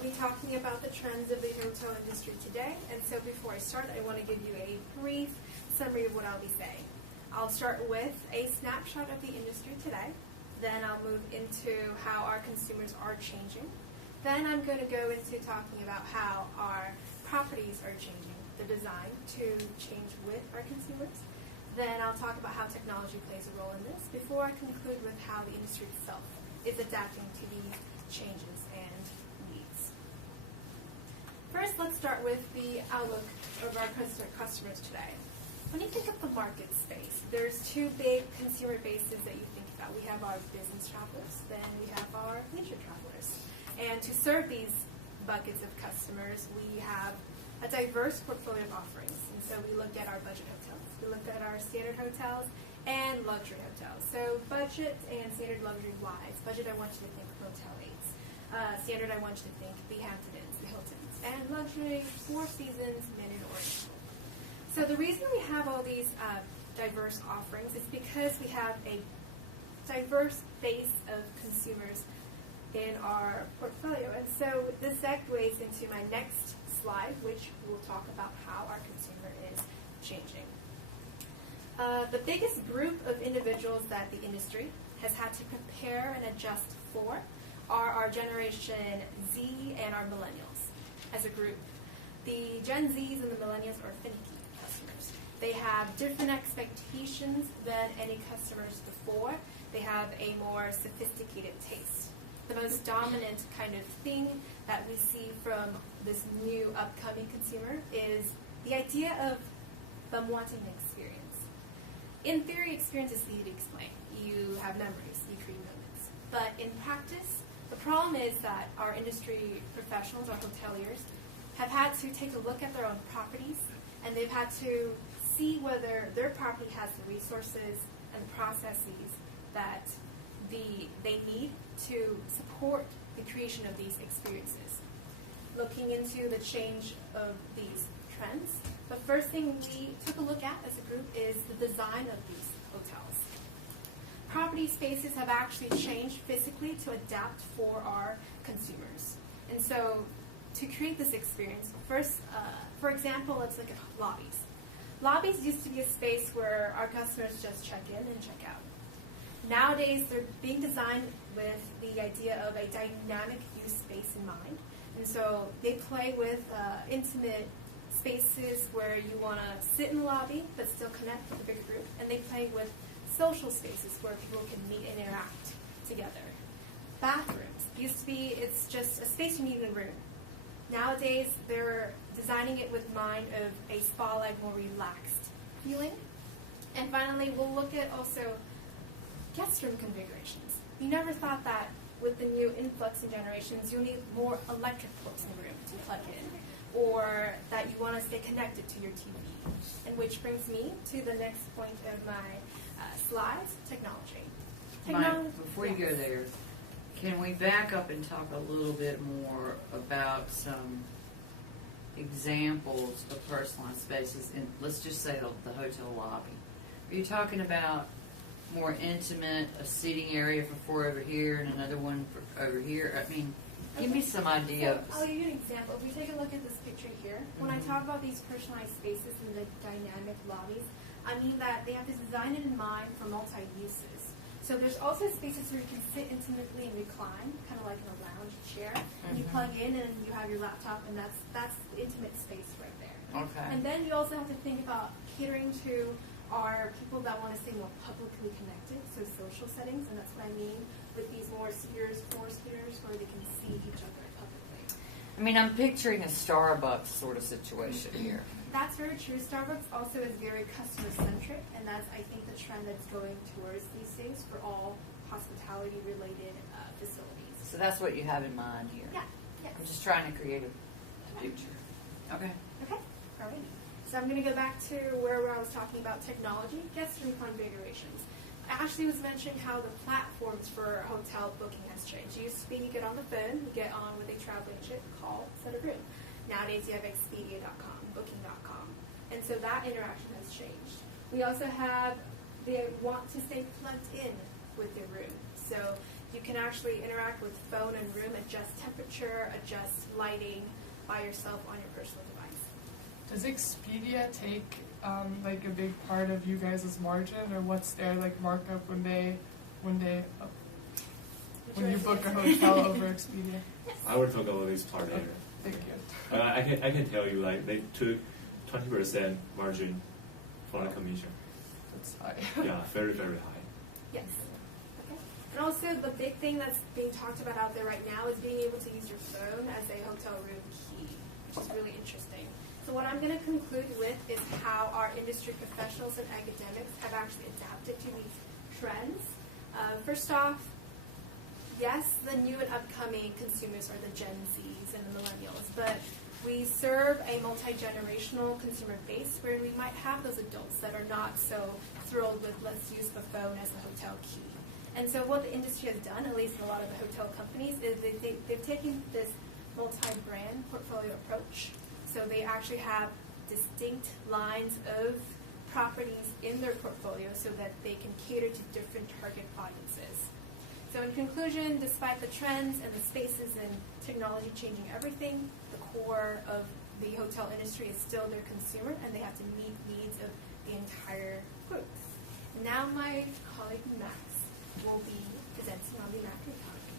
we'll be talking about the trends of the hotel industry today. And so before I start, I want to give you a brief summary of what I'll be saying. I'll start with a snapshot of the industry today. Then I'll move into how our consumers are changing. Then I'm going to go into talking about how our properties are changing, the design to change with our consumers. Then I'll talk about how technology plays a role in this before I conclude with how the industry itself is adapting to these changes and needs. First, let's start with the outlook of our customers today. When you think of the market space, there's two big consumer bases that you think about. We have our business travelers, then we have our leisure travelers. And to serve these buckets of customers, we have a diverse portfolio of offerings. And so we looked at our budget hotels, we looked at our standard hotels, and luxury hotels. So budget and standard luxury wise, budget I want you to think Motel 8s. Standard I want you to think the Hampton Inns, the Hiltons. And luxury, Four Seasons, Mint and Oriental. So the reason we have all these diverse offerings is because we have a diverse base of consumers in our portfolio. And so this segues into my next slide, which will talk about how our consumer is changing. The biggest group of individuals that the industry has had to prepare and adjust for are our Generation Z and our millennials as a group. The Gen Zs and the millennials are finicky customers. They have different expectations than any customers before. They have a more sophisticated taste. The most dominant kind of thing that we see from this new upcoming consumer is the idea of them wanting an experience. In theory, experience is easy to explain. You have memories, you create moments. But in practice, the problem is that our industry professionals, our hoteliers, have had to take a look at their own properties, and they've had to see whether their property has the resources and processes that they need to support the creation of these experiences. Looking into the change of these trends, the first thing we took a look at as a group is the design of these hotels. Property spaces have actually changed physically to adapt for our consumers. And so to create this experience, first, for example, let's look at lobbies. Lobbies used to be a space where our customers just check in and check out. Nowadays, they're being designed with the idea of a dynamic use space in mind. And so they play with intimate spaces where you want to sit in the lobby but still connect with a bigger group. And they play with social spaces where people can meet and interact together. Bathrooms used to be, it's just a space you need in a room. Nowadays, they're designing it with mind of a spa-like, more relaxed feeling. And finally, we'll look at also guest room configurations. You never thought that with the new influx in generations, you'll need more electric ports in the room to plug in, or that you want to stay connected to your TV. And which brings me to the next point of my slides, technology. Mike, before you go there, can we back up and talk a little bit more about some examples of personalized spaces in, let's just say, the hotel lobby? Are you talking about more intimate, a seating area for four over here and another one for over here? I mean, give me some idea. So I'll give you an example. If we take a look at this picture here, when I talk about these personalized spaces and the dynamic lobbies, I mean that they have to design it in mind for multi-uses. So there's also spaces where you can sit intimately and recline, kind of like in a lounge chair, and you plug in and you have your laptop, and that's the intimate space right there. Okay. And then you also have to think about catering to our people that want to stay more publicly connected, so social settings, and that's what I mean with these more seaters, floor seaters, where they can see each other publicly. I mean, I'm picturing a Starbucks sort of situation here. That's very true. Starbucks also is very customer-centric, and that's, I think, the trend that's going towards these days for all hospitality-related facilities. So that's what you have in mind here. Yeah. Yes. I'm just trying to create a picture. Okay. Okay. All right. So I'm going to go back to where I was talking about technology, guest room configurations. Ashley was mentioning how the platforms for hotel booking has changed. It used to be you get on the phone, you get on with a travel agent, call, set a room. Nowadays you have Expedia.com, Booking.com, and so that interaction has changed. We also have they want to stay plugged in with their room. So You can actually interact with phone and room, adjust temperature, adjust lighting by yourself on your personal device. Does Expedia take like a big part of you guys' margin, or what's their like markup when you book a hotel over Expedia? I will talk about this part later. Thank you. I can tell you, like, they took 20% margin for the commission. That's high. Yeah, very, very high. Yes. Okay. And also the big thing that's being talked about out there right now is being able to use your phone as a hotel room key, which is really interesting. So what I'm going to conclude with is how our industry professionals and academics have actually adapted to these trends. First off, yes, the new and upcoming consumers are the Gen Zs and the millennials, but we serve a multi-generational consumer base where we might have those adults that are not so thrilled with let's use the phone as a hotel key. And so what the industry has done, at least in a lot of the hotel companies, is they've taken this multi-brand portfolio approach. So they actually have distinct lines of properties in their portfolio so that they can cater to different target audiences. So in conclusion, despite the trends and the spaces and technology changing everything, the core of the hotel industry is still their consumer, and they have to meet needs of the entire group. Now my colleague Max will be presenting on the American economy.